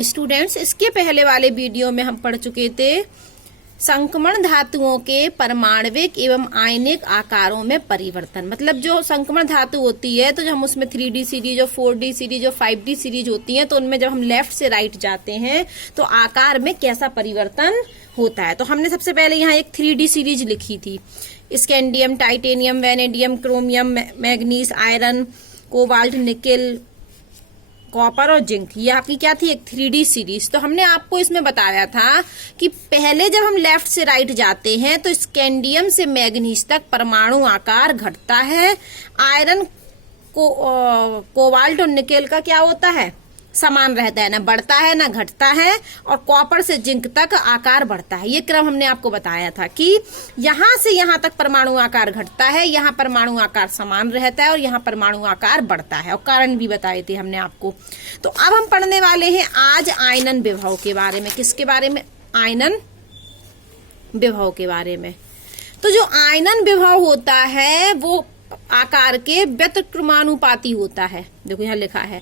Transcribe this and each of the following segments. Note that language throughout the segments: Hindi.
स्टूडेंट्स, इसके पहले वाले वीडियो में हम पढ़ चुके थे संक्रमण धातुओं के परमाणविक एवं आयनिक आकारों में परिवर्तन। मतलब जो संक्रमण धातु होती है तो जो हम उसमें 3D सीरीज और 4D सीरीज और 5D सीरीज होती हैं, तो उनमें जब हम लेफ्ट से राइट जाते हैं तो आकार में कैसा परिवर्तन होता है। तो हमने सबसे पहले यहाँ एक 3D सीरीज लिखी थी, scandium, titanium, vanadium, chromium, manganese, iron, cobalt, nickel, copper और जिंक। ये आपकी क्या थी, एक 3D सीरीज। तो हमने आपको इसमें बताया था कि पहले जब हम लेफ्ट से राइट जाते हैं तो स्कैंडियम से मैग्नीज तक परमाणु आकार घटता है। आयरन, कोबाल्ट और निकेल का क्या होता है, समान रहता है, ना बढ़ता है ना घटता है। और कॉपर से जिंक तक आकार बढ़ता है। ये क्रम हमने आपको बताया था कि यहां से यहां तक परमाणु आकार घटता है, यहां परमाणु आकार समान रहता है और यहां परमाणु आकार बढ़ता है, और कारण भी बताए थे हमने आपको। तो अब हम पढ़ने वाले हैं आज आयनन विभव के बारे में। किसके बारे में, आयनन विभव के बारे में। तो जो आयनन विभव होता है वो आकार के व्यतिक्रमानुपाती होता है। देखो यहाँ लिखा है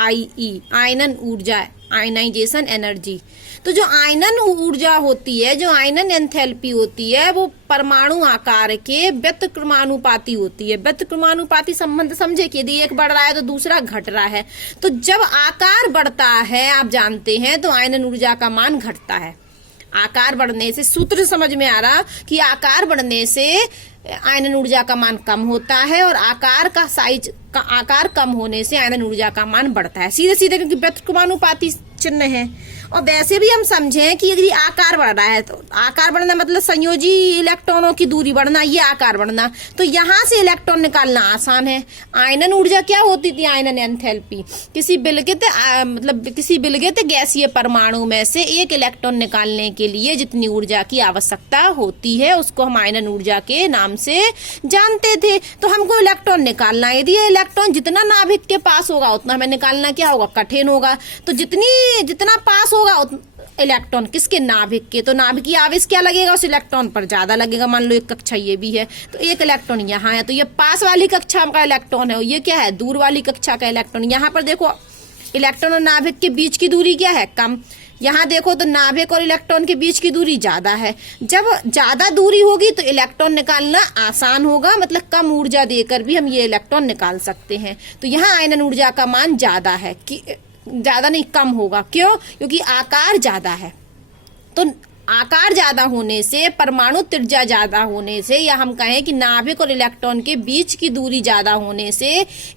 IE, आयनन ऊर्जा, आयनाइजेशन एनर्जी। तो जो आयनन ऊर्जा होती है, जो आयनन एंथैल्पी होती है, वो परमाणु आकार के व्यतिक्रमानुपाती होती है। व्यतिक्रमानुपाती संबंध समझे कि यदि एक बढ़ रहा है तो दूसरा घट रहा है। तो जब आकार बढ़ता है, आप जानते हैं, तो आयनन ऊर्जा का मान घटता है। आकार बढ़ने से, सूत्र समझ में आ रहा कि आकार बढ़ने से आयनन ऊर्जा का मान कम होता है और आकार का साइज का आकार कम होने से आयनन ऊर्जा का मान बढ़ता है। सीधे सीधे, क्योंकि व्यतिक्रमानुपाती चिन्ह है। और वैसे भी हम समझें कि यदि आकार बढ़ रहा है तो आकार बढ़ना मतलब संयोजी इलेक्ट्रॉनों की दूरी बढ़ना, ये आकार बढ़ना। तो यहां से इलेक्ट्रॉन निकालना आसान है। आयनन ऊर्जा क्या होती थी, आयनन एंथैल्पी। किसी विलगित गैसीय परमाणु में से एक इलेक्ट्रॉन निकालने के लिए जितनी ऊर्जा की आवश्यकता होती है उसको हम आयनन ऊर्जा के नाम से जानते थे। तो हमको इलेक्ट्रॉन निकालना है। यदि इलेक्ट्रॉन जितना नाभिक के पास होगा उतना हमें निकालना क्या होगा, कठिन होगा। तो जितना पास होगा इलेक्ट्रॉन किसके, नाभिक के। तो नाभिकीय आवेश क्या लगेगा, उस इलेक्ट्रॉन पर ज्यादा लगेगा। मान लो एक कक्षा ये भी है, तो एक इलेक्ट्रॉन यहाँ है, तो ये पास वाली कक्षा का इलेक्ट्रॉन है, और ये क्या है, दूर वाली कक्षा का इलेक्ट्रॉन। यहाँ पर देखो इलेक्ट्रॉन और नाभिक के बीच की दूरी क्या है, कम। यहाँ देखो तो नाभिक और इलेक्ट्रॉन के बीच की दूरी ज्यादा है। जब ज्यादा दूरी होगी तो इलेक्ट्रॉन निकालना आसान होगा, मतलब कम ऊर्जा देकर भी हम ये इलेक्ट्रॉन निकाल सकते हैं। तो यहाँ आयनन ऊर्जा का मान ज्यादा है, कि ज्यादा नहीं कम होगा। क्यों, क्योंकि आकार ज्यादा है। तो आकार ज्यादा होने से, परमाणु त्रिज्या ज्यादा होने से, या हम कहें कि नाभिक और इलेक्ट्रॉन के बीच की दूरी ज्यादा होने से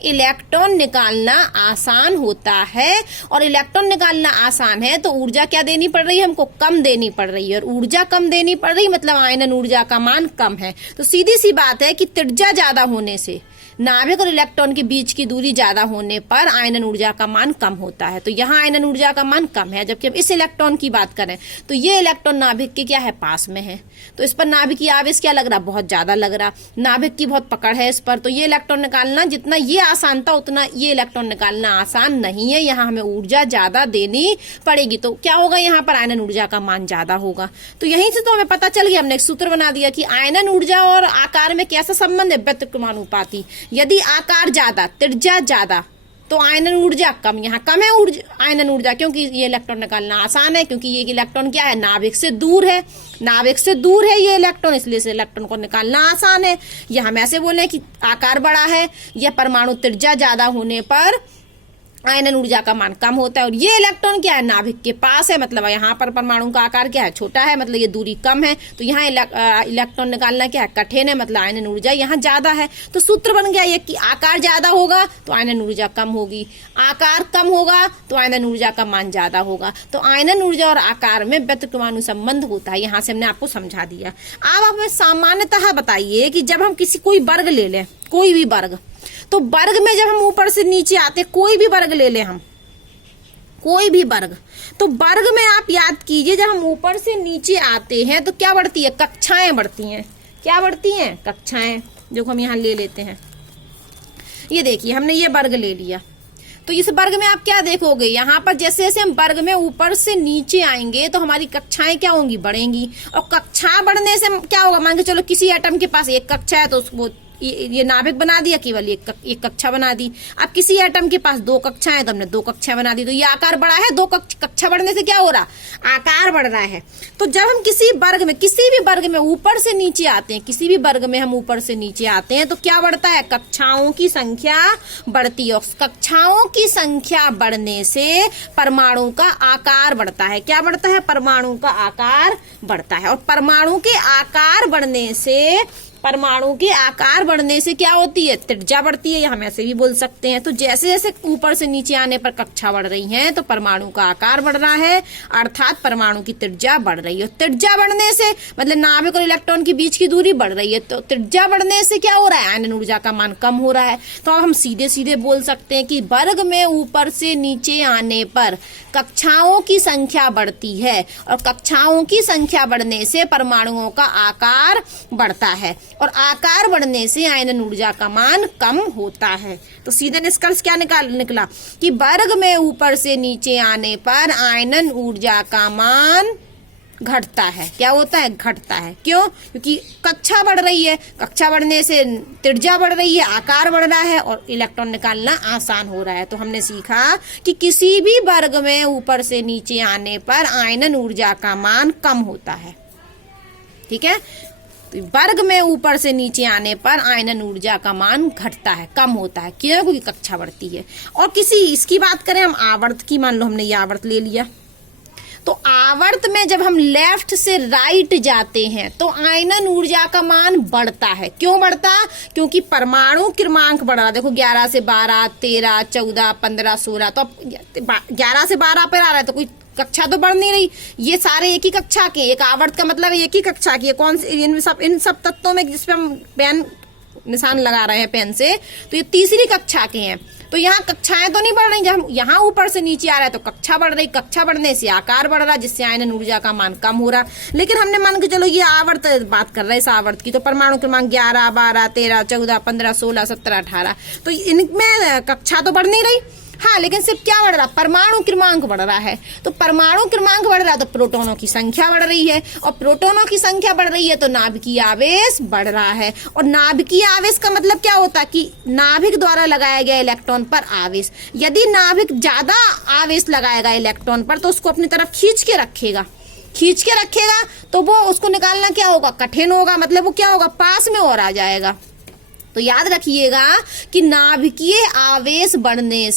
इलेक्ट्रॉन निकालना आसान होता है। और इलेक्ट्रॉन निकालना आसान है तो ऊर्जा क्या देनी पड़ रही है, हमको कम देनी पड़ रही है। और ऊर्जा कम देनी पड़ रही मतलब आयनन ऊर्जा का मान कम है। तो सीधी सी बात है कि त्रिज्या ज्यादा होने से, नाभिक और इलेक्ट्रॉन के बीच की दूरी ज्यादा होने पर आयनन ऊर्जा का मान कम होता है। तो यहाँ आयनन ऊर्जा का मान कम है। जबकि हम इस इलेक्ट्रॉन की बात करें तो ये इलेक्ट्रॉन नाभिक के क्या है, पास में है, तो इस पर नाभिकीय आवेश क्या लग रहा, बहुत ज्यादा लग रहा। नाभिक की बहुत पकड़ है इस पर। तो ये इलेक्ट्रॉन निकालना जितना ये आसान था उतना ये इलेक्ट्रॉन निकालना आसान नहीं है। यहाँ हमें ऊर्जा ज्यादा देनी पड़ेगी। तो क्या होगा, यहाँ पर आयनन ऊर्जा का मान ज्यादा होगा। तो यहीं से तो हमें पता चल गया, हमने एक सूत्र बना दिया कि आयनन ऊर्जा और आकार में कैसा संबंध है, व्यतिक्रमानुपाती। यदि आकार ज्यादा, त्रिज्या ज्यादा, तो आयनन ऊर्जा कम। यहाँ कम है आयनन ऊर्जा, क्योंकि ये इलेक्ट्रॉन निकालना आसान है, क्योंकि ये इलेक्ट्रॉन क्या है, नाभिक से दूर है। नाभिक से दूर है ये इलेक्ट्रॉन, इसलिए इस इलेक्ट्रॉन को निकालना आसान है। या हम ऐसे बोले कि आकार बड़ा है, या परमाणु त्रिज्या ज्यादा होने पर आयनन ऊर्जा का मान कम होता है। और ये इलेक्ट्रॉन क्या है, नाभिक के पास है, मतलब यहाँ पर परमाणु का आकार क्या है, छोटा है, मतलब ये दूरी कम है। तो यहाँ इलेक्ट्रॉन निकालना क्या है, कठिन है, मतलब आयनन ऊर्जा यहाँ ज्यादा है। तो सूत्र बन गया ये कि आकार ज्यादा होगा तो आयनन ऊर्जा कम होगी, आकार कम होगा तो आयनन ऊर्जा का मान ज्यादा होगा। तो आयनन ऊर्जा और आकार में व्यतिक्रमानु संबंध होता है। यहाँ से हमने आपको समझा दिया। अब हमें सामान्यतः बताइए कि जब हम कोई वर्ग ले लें, कोई भी वर्ग, तो वर्ग में जब हम ऊपर से नीचे आते, कोई भी वर्ग ले लें हम, कोई भी वर्ग, तो वर्ग में आप याद कीजिए जब हम ऊपर से नीचे आते हैं तो क्या बढ़ती है, कक्षाएं बढ़ती हैं। क्या बढ़ती हैं, कक्षाएं। जो हम यहाँ ले लेते हैं, ये देखिए हमने ये वर्ग ले लिया। तो इस वर्ग में आप क्या देखोगे, यहाँ पर जैसे जैसे हम वर्ग में ऊपर से नीचे आएंगे तो हमारी कक्षाएं क्या होंगी, बढ़ेंगी। और कक्षा बढ़ने से क्या होगा, मान के चलो किसी एटम के पास एक कक्षा है तो उसको ये नाभिक बना दिया, केवल एक कक्षा बना दी। अब किसी एटम के पास 2 कक्षाएं, तो हमने 2 कक्षाएं बना दी, तो ये आकार बढ़ा है। 2 कक्षा बढ़ने से क्या हो रहा, आकार बढ़ रहा है। तो जब हम किसी भी वर्ग में ऊपर से नीचे आते हैं, किसी भी वर्ग में हम ऊपर से नीचे आते हैं, तो क्या बढ़ता है, कक्षाओं की संख्या बढ़ती है। कक्षाओं की संख्या बढ़ने से परमाणु का आकार बढ़ता है। क्या बढ़ता है, परमाणु का आकार बढ़ता है। और परमाणु के आकार बढ़ने से क्या होती है, त्रिज्या बढ़ती है, या हम ऐसे भी बोल सकते हैं। तो जैसे जैसे ऊपर से नीचे आने पर कक्षा बढ़ रही है, तो परमाणु का आकार बढ़ रहा है, अर्थात परमाणु की त्रिज्या बढ़ रही है। त्रिज्या बढ़ने से मतलब नाभिक और इलेक्ट्रॉन के बीच की दूरी बढ़ रही है, तो त्रिज्या बढ़ने से क्या हो रहा है, आयनन ऊर्जा का मान कम हो रहा है। तो अब हम सीधे सीधे बोल सकते हैं कि वर्ग में ऊपर से नीचे आने पर कक्षाओं की संख्या बढ़ती है, और कक्षाओं की संख्या बढ़ने से परमाणुओं का आकार बढ़ता है, और आकार बढ़ने से आयनन ऊर्जा का मान कम होता है। तो सीधे निष्कर्ष क्या निकला कि वर्ग में ऊपर से नीचे आने पर आयनन ऊर्जा का मान घटता है। क्या होता है, घटता है। क्यों, क्योंकि कक्षा बढ़ रही है, कक्षा बढ़ने से त्रिज्या बढ़ रही है, आकार बढ़ रहा है, और इलेक्ट्रॉन निकालना आसान हो रहा है। तो हमने सीखा कि किसी भी वर्ग में ऊपर से नीचे आने पर आयनन ऊर्जा का मान कम होता है। ठीक है, तो वर्ग में ऊपर से नीचे आने पर आयनन ऊर्जा का मान घटता है, कम होता है। क्यों, क्योंकि कक्षा बढ़ती है। और इसकी बात करें हम आवर्त की, मान लो हमने ये आवर्त ले लिया, तो आवर्त में जब हम लेफ्ट से राइट जाते हैं तो आयनन ऊर्जा का मान बढ़ता है। क्यों बढ़ता, क्योंकि परमाणु क्रमांक बढ़ रहा। देखो 11 से 12, 13, 14, 15, 16, तो अब 11 से 12 पर आ रहा है, तो कोई कक्षा तो बढ़ नहीं रही। ये सारे एक ही कक्षा के, एक आवर्त का मतलब एक ही कक्षा की। कौन से इन सब तत्वों में जिसपे हम पेन निशान लगा रहे हैं पेन से, तो ये तीसरी कक्षा के हैं। तो यहाँ कक्षाएं तो नहीं बढ़ रही, जब हम यहाँ ऊपर से नीचे आ रहा है तो कक्षा बढ़ रही, कक्षा बढ़ने से आकार बढ़ रहा, जिससे आयनन ऊर्जा का मान कम हो रहा। लेकिन हमने मान के चलो ये आवर्त बात कर रहे हैं, इस आवर्त की, तो परमाणु क्रमांक 11, 12, 13, 14, 15, 16, 17, 18, तो इनमें कक्षा तो बढ़ नहीं रही। हाँ, लेकिन सिर्फ क्या बढ़ रहा, परमाणु क्रमांक बढ़ रहा है। तो परमाणु क्रमांक बढ़ रहा है तो प्रोटॉनों की संख्या बढ़ रही है, और प्रोटॉनों की संख्या बढ़ रही है तो नाभिकीय आवेश बढ़ रहा है। और नाभिकीय आवेश का मतलब क्या होता है कि नाभिक द्वारा लगाया गया इलेक्ट्रॉन पर आवेश। यदि नाभिक ज्यादा आवेश लगाएगा इलेक्ट्रॉन पर, तो उसको अपनी तरफ खींच के रखेगा, तो वो उसको निकालना क्या होगा, कठिन होगा। मतलब वो क्या होगा, पास में और आ जाएगा। तो याद रखिएगा कि नाभिकीय आवेश बढ़ने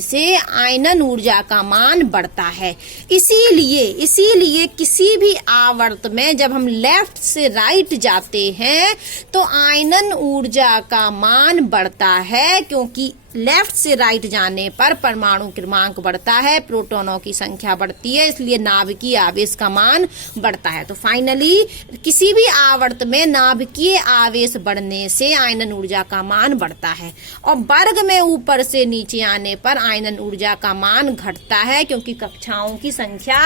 से आयनन ऊर्जा का मान बढ़ता है। इसीलिए किसी भी आवर्त में जब हम लेफ्ट से राइट जाते हैं तो आयनन ऊर्जा का मान बढ़ता है, क्योंकि लेफ्ट से राइट जाने पर परमाणु क्रमांक बढ़ता है, प्रोटॉनों की संख्या बढ़ती है, इसलिए नाभिकीय आवेश का मान बढ़ता है। तो फाइनली किसी भी आवर्त में नाभिकीय आवेश बढ़ने से आयनन ऊर्जा का मान बढ़ता है, और वर्ग में ऊपर से नीचे आने पर आयनन ऊर्जा का मान घटता है, क्योंकि कक्षाओं की संख्या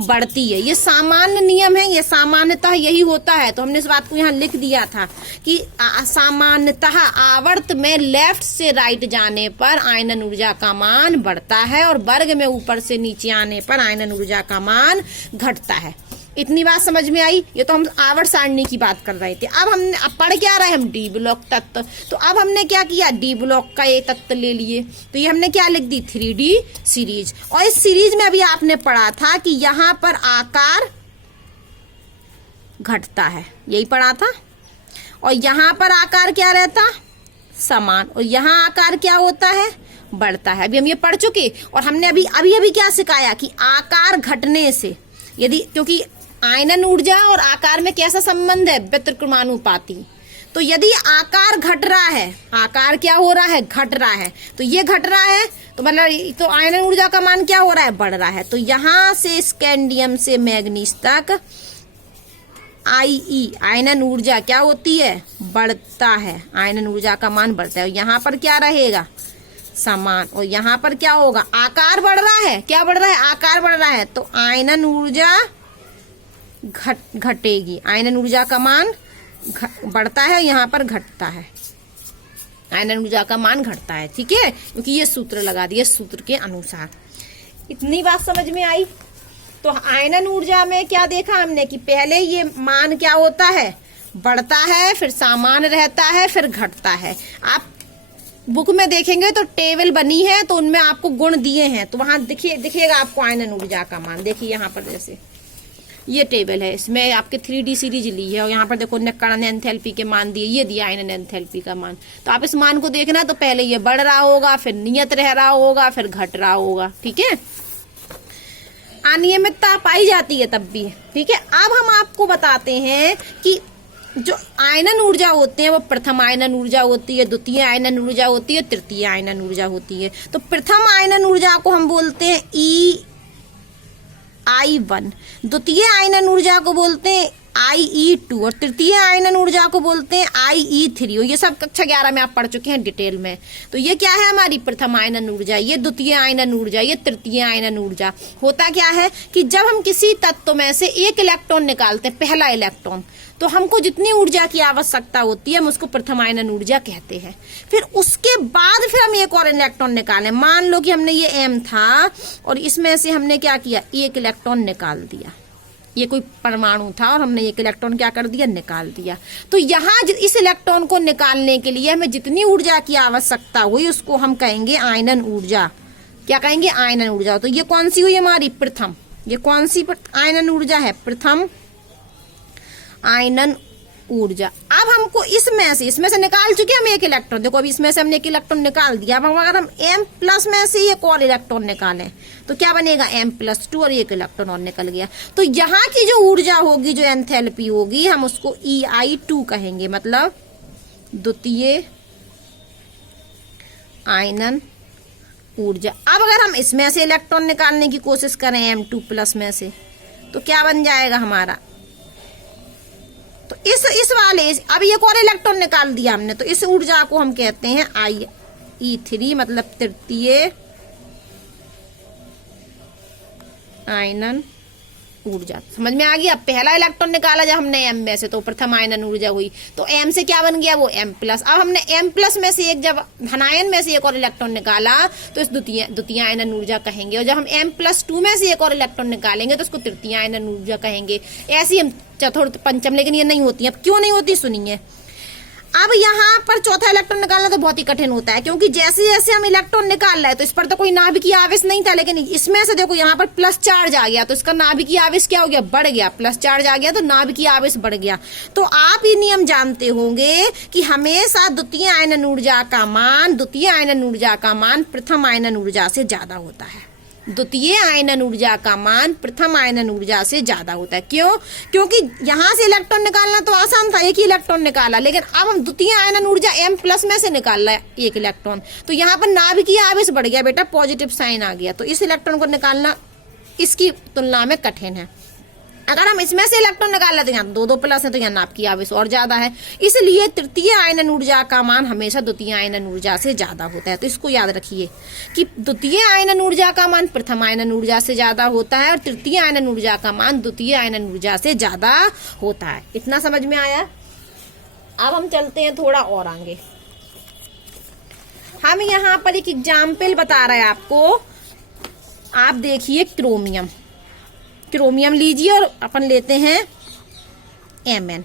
बढ़ती है। ये सामान्य नियम है, ये सामान्यतः यही होता है। तो हमने इस बात को यहाँ लिख दिया था कि सामान्यतः आवर्त में लेफ्ट से राइट जाने पर आयनन ऊर्जा का मान बढ़ता है, और वर्ग में ऊपर से नीचे आने पर आयनन ऊर्जा का मान घटता है। इतनी बात समझ में आई। ये तो हम आवर्त सारणी की बात कर रहे थे। अब पढ़ क्या रहे हम, डी ब्लॉक तत्व। तो अब हमने क्या किया, डी ब्लॉक का ये तत्व ले लिए, तो ये हमने क्या लिख दी, 3D सीरीज। और इस सीरीज में अभी आपने पढ़ा था कि यहाँ पर आकार घटता है, यही पढ़ा था, और यहाँ पर आकार क्या रहता, समान, और यहाँ आकार क्या होता है, बढ़ता है। अभी हम ये पढ़ चुके। और हमने अभी क्या सिखाया कि आकार घटने से, यदि, क्योंकि आयनन ऊर्जा और आकार में कैसा संबंध है, व्यतिक्रमानुपाती। तो यदि आकार घट रहा है, आकार क्या हो रहा है, घट रहा है, तो ये घट रहा है, तो मतलब तो आयनन ऊर्जा का मान क्या हो रहा है, बढ़ रहा है। तो यहाँ से स्कैंडियम से मैग्नीज तक Ie आयनन ऊर्जा क्या होती है, बढ़ता है, आयनन ऊर्जा का मान बढ़ता है। और यहाँ पर क्या रहेगा, समान, और यहाँ पर क्या होगा, आकार बढ़ रहा है, क्या बढ़ रहा है, आकार बढ़ रहा है, तो आयनन ऊर्जा घटेगी, आयनन ऊर्जा का मान बढ़ता है, यहाँ पर घटता है, आयनन ऊर्जा का मान घटता है। ठीक है, क्योंकि ये सूत्र लगा दिए, सूत्र के अनुसार। इतनी बात समझ में आई। तो आयनन ऊर्जा में क्या देखा हमने कि पहले ये मान क्या होता है, बढ़ता है, फिर सामान्य रहता है, फिर घटता है। आप बुक में देखेंगे तो टेबल बनी है, तो उनमें आपको गुण दिए हैं, तो वहां दिखिएगा आपको आयनन ऊर्जा का मान। देखिए यहाँ पर जैसे ये टेबल है, इसमें आपके 3D सीरीज ली है और यहाँ पर देखो कण एंथैल्पी के मान दिए, ये दिया आयनन एंथैल्पी का मान। तो आप इस मान को देखना, तो पहले ये बढ़ रहा होगा, फिर नियत रह रहा होगा, फिर घट रहा होगा। ठीक है, अनियमितता पाई जाती है तब भी। ठीक है, अब हम आपको बताते हैं कि जो आयनन ऊर्जा होते हैं वो प्रथम आयनन ऊर्जा होती है, द्वितीय आयनन ऊर्जा होती है, तृतीय आयनन ऊर्जा होती है। तो प्रथम आयनन ऊर्जा को हम बोलते हैं EI1, द्वितीय आयनन ऊर्जा को बोलते हैं IE2 और तृतीय आयनन ऊर्जा को बोलते हैं IE3। और ये सब कक्षा 11 में आप पढ़ चुके हैं डिटेल में। तो ये क्या है हमारी प्रथम आयनन ऊर्जा, ये द्वितीय आयनन ऊर्जा, ये तृतीय आयनन ऊर्जा। होता क्या है कि जब हम किसी तत्व में से एक इलेक्ट्रॉन निकालते हैं, पहला इलेक्ट्रॉन, तो हमको जितनी ऊर्जा की आवश्यकता होती है हम उसको प्रथम आयनन ऊर्जा कहते हैं। फिर उसके बाद फिर हम एक और इलेक्ट्रॉन निकालें। मान लो कि हमने ये M था और इसमें से हमने क्या किया, एक इलेक्ट्रॉन निकाल दिया। ये कोई परमाणु था और हमने एक इलेक्ट्रॉन क्या कर दिया, निकाल दिया। तो यहाँ इस इलेक्ट्रॉन को निकालने के लिए हमें जितनी ऊर्जा की आवश्यकता हुई उसको हम कहेंगे आयनन ऊर्जा। क्या कहेंगे, आयनन ऊर्जा। तो ये कौन सी हुई हमारी, प्रथम। ये कौन सी आयनन ऊर्जा है, प्रथम आयनन ऊर्जा। अब हमको इसमें से निकाल चुके हम एक इलेक्ट्रॉन। देखो अभी इसमें से हमने एक इलेक्ट्रॉन निकाल दिया। अब अगर हम M+ में से एक और इलेक्ट्रॉन निकालें तो क्या बनेगा, M+2 और एक इलेक्ट्रॉन और निकल गया। तो यहाँ की जो ऊर्जा होगी, जो एंथैल्पी होगी, हम उसको EI2 कहेंगे, मतलब द्वितीय आयनन ऊर्जा। अब अगर हम इसमें से इलेक्ट्रॉन निकालने की कोशिश करें M2+ में से, तो क्या बन जाएगा हमारा, तो इस वाले अब एक और इलेक्ट्रॉन निकाल दिया हमने, तो इस ऊर्जा को हम कहते हैं IE3, मतलब तृतीय आयनन ऊर्जा। समझ में आ गया। पहला इलेक्ट्रॉन निकाला जब हमने M में से, तो प्रथम आयनन ऊर्जा हुई। तो M से क्या बन गया, वो M+। अब हमने M+ में से एक, जब धनायन में से एक और इलेक्ट्रॉन निकाला तो इस द्वितीय आयनन ऊर्जा कहेंगे। और जब हम M+2 में से एक और इलेक्ट्रॉन निकालेंगे तो उसको तृतीय आयनन ऊर्जा कहेंगे। ऐसी हम चतुर्थ, पंचम, लेकिन ये नहीं होती। अब क्यों नहीं होती, सुनिए। अब यहाँ पर चौथा इलेक्ट्रॉन निकालना तो बहुत ही कठिन होता है, क्योंकि जैसे जैसे हम इलेक्ट्रॉन निकाल रहे हैं तो इस पर तो कोई नाभिकीय आवेश नहीं था, लेकिन इसमें से देखो यहाँ पर प्लस चार्ज आ गया, तो इसका नाभिकीय आवेश क्या हो गया, बढ़ गया। प्लस चार्ज आ गया तो नाभिकीय आवेश बढ़ गया। तो आप ये नियम जानते होंगे कि हमेशा द्वितीय आयनन ऊर्जा का मान प्रथम आयनन ऊर्जा से ज्यादा होता है। द्वितीय आयनन ऊर्जा का मान प्रथम आयनन ऊर्जा से ज्यादा होता है। क्यों? क्योंकि यहाँ से इलेक्ट्रॉन निकालना तो आसान था, एक ही इलेक्ट्रॉन निकाला, लेकिन अब हम द्वितीय आयनन ऊर्जा M+ में से निकाल रहा है एक इलेक्ट्रॉन, तो यहाँ पर नाभिकीय आवेश बढ़ गया बेटा, पॉजिटिव साइन आ गया। तो इस इलेक्ट्रॉन को निकालना इसकी तुलना में कठिन है। अगर हम इसमें से इलेक्ट्रॉन निकाल लेते हैं, यहाँ 2 प्लस है तो यहाँ नाभिकीय आवेश और ज्यादा है, इसलिए तृतीय आयनन ऊर्जा का मान हमेशा द्वितीय आयनन ऊर्जा से ज्यादा होता है। तो इसको याद रखिए कि द्वितीय आयनन ऊर्जा का मान प्रथम आयनन ऊर्जा से ज्यादा होता है और तृतीय आयनन ऊर्जा का मान द्वितीय आयनन ऊर्जा से ज्यादा होता है। इतना समझ में आया। अब हम चलते हैं थोड़ा और आगे। हम यहाँ पर एक एग्जाम्पल बता रहे हैं आपको। आप देखिए, क्रोमियम लीजिए और अपन लेते हैं Mn।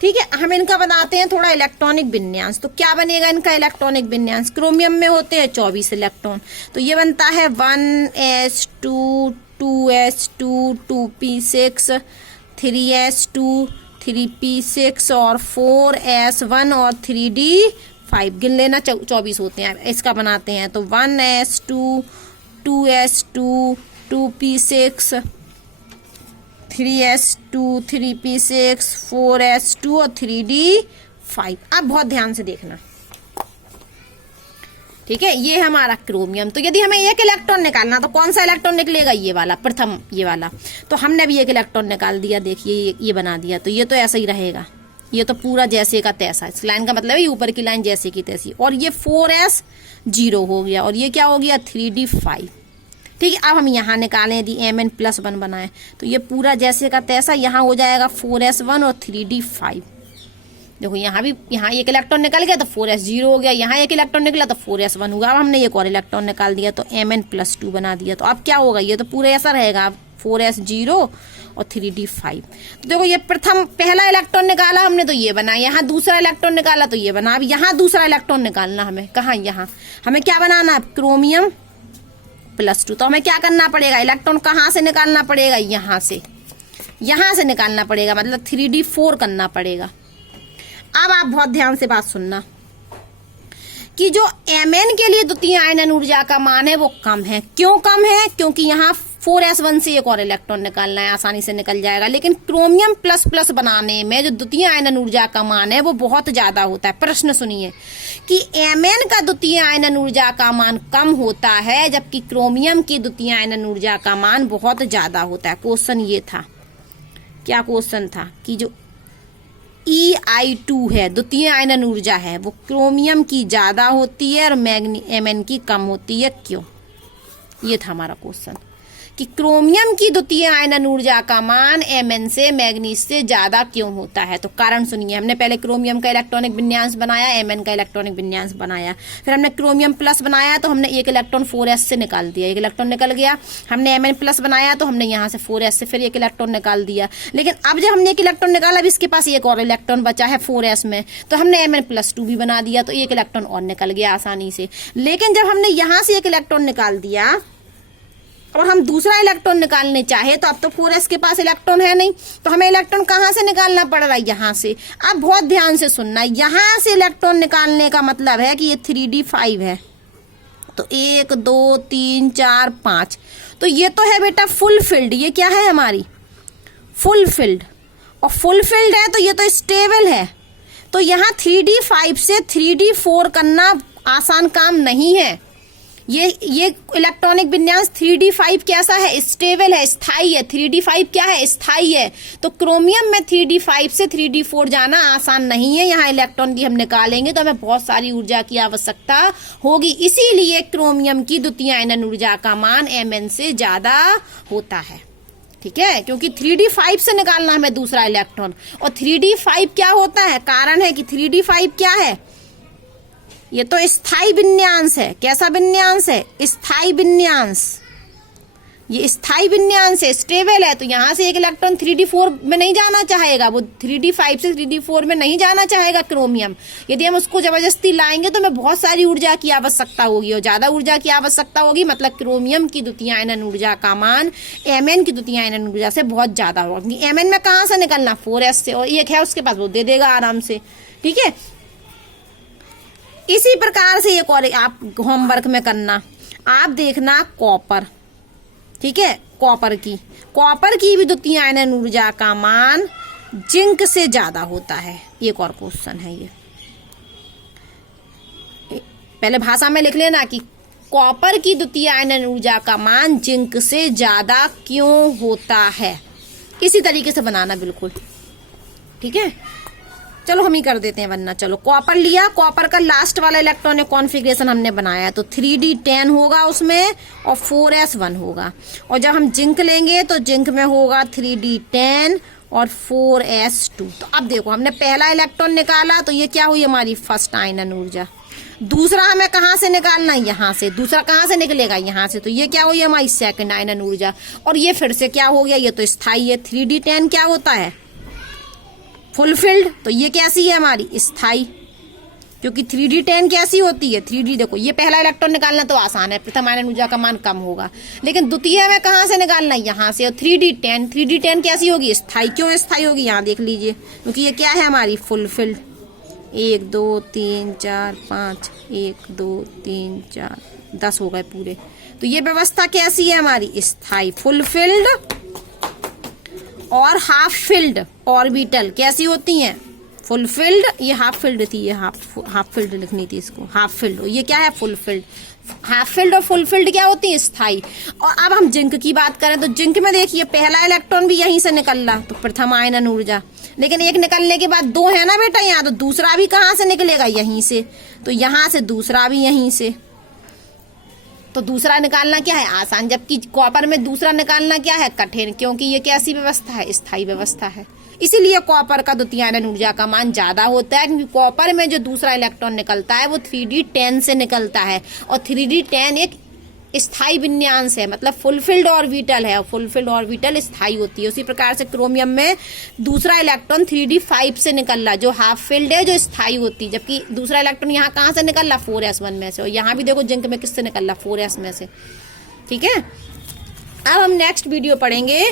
ठीक है, हम इनका बनाते हैं थोड़ा इलेक्ट्रॉनिक विन्यास। तो क्या बनेगा इनका इलेक्ट्रॉनिक विन्यास? क्रोमियम में होते हैं 24 इलेक्ट्रॉन, तो ये बनता है 1s2 2s2 2p6 3s2 3p6 और 4s1 और 3d5। गिन लेना, 24 होते हैं। इसका बनाते हैं तो 1s2 2s2 2p6 3s2 3p6 4s2 और 3d5। अब बहुत ध्यान से देखना, ठीक है। ये हमारा क्रोमियम। तो यदि हमें एक इलेक्ट्रॉन निकालना तो कौन सा इलेक्ट्रॉन निकलेगा? ये वाला, प्रथम ये वाला। तो हमने भी एक इलेक्ट्रॉन निकाल दिया, देखिए ये बना दिया। तो ये तो ऐसा ही रहेगा, ये तो पूरा जैसे का तैसा। इस लाइन का मतलब है ऊपर की लाइन जैसे की तैसी। और ये 4s0 हो गया और ये क्या हो गया 3d5। ठीक है, अब हम यहाँ निकालें, यदि Mn+1 बनाए तो ये पूरा जैसे का तैसा यहाँ हो जाएगा 4s1 और 3d5। देखो यहाँ एक इलेक्ट्रॉन निकल गया तो 4s0 हो गया, यहाँ एक इलेक्ट्रॉन निकला तो 4s1 हुआ। अब हमने एक और इलेक्ट्रॉन निकाल दिया तो Mn+2 बना दिया। तो अब क्या होगा, ये तो पूरा ऐसा रहेगा, 4s0 और 3d5। तो देखो ये पहला इलेक्ट्रॉन निकाला हमने तो ये बना, यहाँ दूसरा इलेक्ट्रॉन निकाला तो ये बना। अब यहाँ दूसरा इलेक्ट्रॉन निकालना हमें, कहाँ, यहाँ हमें क्या बनाना है, क्रोमियम +2। तो हमें क्या करना पड़ेगा, इलेक्ट्रॉन कहाँ से निकालना पड़ेगा, यहाँ से निकालना पड़ेगा, मतलब 3d4 करना पड़ेगा। अब आप बहुत ध्यान से बात सुनना कि जो Mn के लिए द्वितीय आयनन ऊर्जा का मान है वो कम है। क्यों कम है, क्योंकि यहाँ 4s1 से एक और इलेक्ट्रॉन निकालना है, आसानी से निकल जाएगा। लेकिन क्रोमियम ++ बनाने में जो द्वितीय आयनन ऊर्जा का मान है वो बहुत ज्यादा होता है। प्रश्न सुनिए कि Mn का द्वितीय आयनन ऊर्जा का मान कम होता है, जबकि क्रोमियम की द्वितीय आयनन ऊर्जा का मान बहुत ज्यादा होता है। क्वेश्चन ये था, क्या क्वेश्चन था कि जो EI2 है, द्वितीय आयनन ऊर्जा है, वो क्रोमियम की ज्यादा होती है और Mn की कम होती है, क्यों? ये था हमारा क्वेश्चन कि क्रोमियम की द्वितीय आयनन ऊर्जा का मान Mn से मैग्नीज से ज्यादा क्यों होता है। तो कारण सुनिए, हमने पहले क्रोमियम का इलेक्ट्रॉनिक विन्यास बनाया, Mn का इलेक्ट्रॉनिक विन्यास बनाया, फिर हमने क्रोमियम प्लस बनाया तो हमने एक इलेक्ट्रॉन 4s से निकाल दिया, एक इलेक्ट्रॉन निकल गया। हमने Mn+ बनाया तो हमने यहाँ से 4s से फिर एक इलेक्ट्रॉन निकाल दिया। लेकिन अब जब हमने एक इलेक्ट्रॉन निकाला, अब इसके पास एक और इलेक्ट्रॉन बचा है 4s में, तो हमने Mn+2 भी बना दिया, तो एक इलेक्ट्रॉन और निकल गया आसानी से। लेकिन जब हमने यहाँ से एक इलेक्ट्रॉन निकाल दिया और हम दूसरा इलेक्ट्रॉन निकालने चाहे तो अब तो 4s के पास इलेक्ट्रॉन है नहीं, तो हमें इलेक्ट्रॉन कहाँ से निकालना पड़ रहा है, यहाँ से। अब बहुत ध्यान से सुनना, यहाँ से इलेक्ट्रॉन निकालने का मतलब है कि ये 3d5 है, तो 1 2 3 4 5, तो ये तो है बेटा फुल फिल्ड। ये क्या है हमारी फुल फिल्ड, और फुल फिल्ड है तो ये तो स्टेबल है। तो यहाँ 3d5 से 3d4 करना आसान काम नहीं है। ये इलेक्ट्रॉनिक विन्यास 3d5 कैसा है, स्टेबल है, स्थायी है। 3d5 क्या है, स्थायी है। तो क्रोमियम में 3d5 से 3d4 जाना आसान नहीं है। यहाँ इलेक्ट्रॉन की हम निकालेंगे तो हमें बहुत सारी ऊर्जा की आवश्यकता होगी, इसीलिए क्रोमियम की द्वितीय आयनन ऊर्जा का मान Mn से ज्यादा होता है। ठीक है, क्योंकि 3d5 से निकालना हमें दूसरा इलेक्ट्रॉन, और 3d5 क्या होता है, कारण है कि 3d5 क्या है, ये तो स्थायी विन्यास है। कैसा विन्यास है, स्थायी विन्यास। ये स्थायी विन्यास है, स्टेबल है। तो यहाँ से एक इलेक्ट्रॉन 3d4 में नहीं जाना चाहेगा, वो 3d5 से 3d4 में नहीं जाना चाहेगा क्रोमियम। यदि हम उसको जबरदस्ती लाएंगे तो हमें बहुत सारी ऊर्जा की आवश्यकता होगी, और ज्यादा ऊर्जा की आवश्यकता होगी, मतलब क्रोमियम की द्वितीय आयनन ऊर्जा का मान Mn की द्वितीय आयनन ऊर्जा से बहुत ज्यादा होगा। क्योंकि Mn में कहाँ से निकलना, 4s से, और एक है उसके पास, वो दे देगा आराम से। ठीक है, इसी प्रकार से एक और आप होमवर्क में करना, आप देखना कॉपर। ठीक है, कॉपर की भी द्वितीय आयनन ऊर्जा का मान जिंक से ज्यादा होता है। एक और क्वेश्चन है ये, पहले भाषा में लिख लेना कि कॉपर की द्वितीय आयनन ऊर्जा का मान जिंक से ज्यादा क्यों होता है। इसी तरीके से बनाना बिल्कुल। ठीक है, चलो हम ही कर देते हैं, वरना चलो कॉपर लिया, कॉपर का लास्ट वाला इलेक्ट्रॉनिक कॉन्फ़िगरेशन हमने बनाया, तो 3d10 होगा उसमें और 4s1 होगा। और जब हम जिंक लेंगे तो जिंक में होगा 3d10 और 4s2। तो अब देखो, हमने पहला इलेक्ट्रॉन निकाला तो ये क्या हुई हमारी फर्स्ट आयनन ऊर्जा। दूसरा हमें कहाँ से निकालना है, यहाँ से। दूसरा कहाँ से निकलेगा, यहाँ से। तो ये क्या हुई हमारी सेकंड आयनन ऊर्जा। और ये फिर से क्या हो गया, ये तो स्थायी है। 3d10 क्या होता है, फुलफिल्ड। तो ये कैसी है हमारी, स्थायी, क्योंकि 3d10 कैसी होती है, 3d। देखो ये पहला इलेक्ट्रॉन निकालना तो आसान है, प्रथम आयनन ऊर्जा का मान कम होगा, लेकिन द्वितीय में कहाँ से निकालना है, यहाँ से। और 3d10 कैसी होगी, स्थायी। क्यों स्थायी होगी, यहाँ देख लीजिए, क्योंकि ये क्या है हमारी फुलफिल्ड। 1 2 3 4 5, 1 2 3 4 10 हो गए पूरे। तो ये व्यवस्था कैसी है हमारी, स्थायी। फुलफिल्ड और हाफ फिल्ड ऑर्बिटल कैसी होती हैं, फुलफिल्ड। ये हाफ फिल्ड थी, ये हाफ फिल्ड लिखनी थी इसको, हाफ फिल्ड। ये क्या है, फुलफिल्ड। हाफ फिल्ड और फुलफिल्ड क्या होती है, स्थायी। और अब हम जिंक की बात करें तो जिंक में देखिए पहला इलेक्ट्रॉन भी यहीं से निकल रहा, तो प्रथम आयनन ऊर्जा। लेकिन एक निकलने के बाद दो है ना बेटा यहाँ, तो दूसरा भी कहाँ से निकलेगा, यहीं से। तो यहाँ से दूसरा भी यहीं से। तो दूसरा निकालना क्या है, आसान, जबकि कॉपर में दूसरा निकालना क्या है, कठिन, क्योंकि ये कैसी व्यवस्था है, स्थायी व्यवस्था है। इसीलिए कॉपर का द्वितीय आयनन ऊर्जा का मान ज्यादा होता है, क्योंकि कॉपर में जो दूसरा इलेक्ट्रॉन निकलता है वो 3d10 से निकलता है, और 3d10 एक स्थायी विन्यांस है, मतलब फुलफिल्ड ऑर्बिटल है, फुलफिल्ड ऑर्बिटल स्थायी होती है। उसी प्रकार से क्रोमियम में दूसरा इलेक्ट्रॉन 3d5 से निकल रहा, जो हाफ फिल्ड है, जो स्थायी होती है, जबकि दूसरा इलेक्ट्रॉन यहाँ कहाँ से निकल रहा, 4s1 में से। और यहाँ भी देखो जिंक में किससे निकल रहा, 4s में से। ठीक है, अब हम नेक्स्ट वीडियो पढ़ेंगे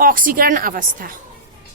ऑक्सीकरण अवस्था।